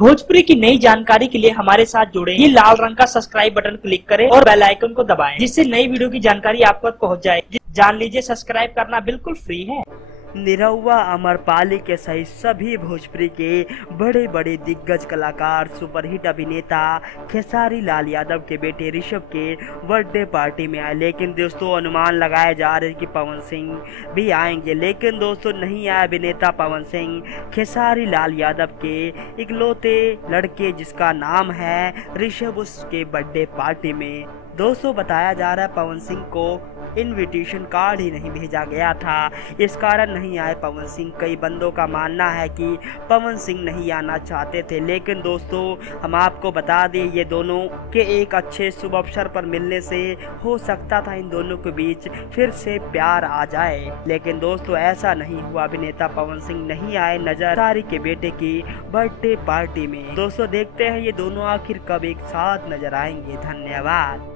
भोजपुरी की नई जानकारी के लिए हमारे साथ जुड़े। ये लाल रंग का सब्सक्राइब बटन क्लिक करें और बेल आइकन को दबाएं, जिससे नई वीडियो की जानकारी आप तक पहुंच जाए। जान लीजिए, सब्सक्राइब करना बिल्कुल फ्री है। निरहुआ अमरपाली के सहित सभी भोजपुरी के बड़े बड़े दिग्गज कलाकार, सुपरहिट अभिनेता खेसारी लाल यादव के बेटे ऋषभ के बर्थडे पार्टी में आए। लेकिन दोस्तों अनुमान लगाए जा रहे कि पवन सिंह भी आएंगे, लेकिन दोस्तों नहीं आए अभिनेता पवन सिंह। खेसारी लाल यादव के इकलौते लड़के जिसका नाम है ऋषभ, उसके बर्थडे पार्टी में दोस्तों बताया जा रहा है पवन सिंह को इनविटेशन कार्ड ही नहीं भेजा गया था, इस कारण नहीं आए पवन सिंह। कई बंदों का मानना है कि पवन सिंह नहीं आना चाहते थे, लेकिन दोस्तों हम आपको बता दें ये दोनों के एक अच्छे शुभ अवसर पर मिलने से हो सकता था इन दोनों के बीच फिर से प्यार आ जाए, लेकिन दोस्तों ऐसा नहीं हुआ। अभिनेता पवन सिंह नहीं आए नजर खेसारी के बेटे की बर्थडे पार्टी में। दोस्तों देखते हैं ये दोनों आखिर कब एक साथ नजर आएंगे। धन्यवाद।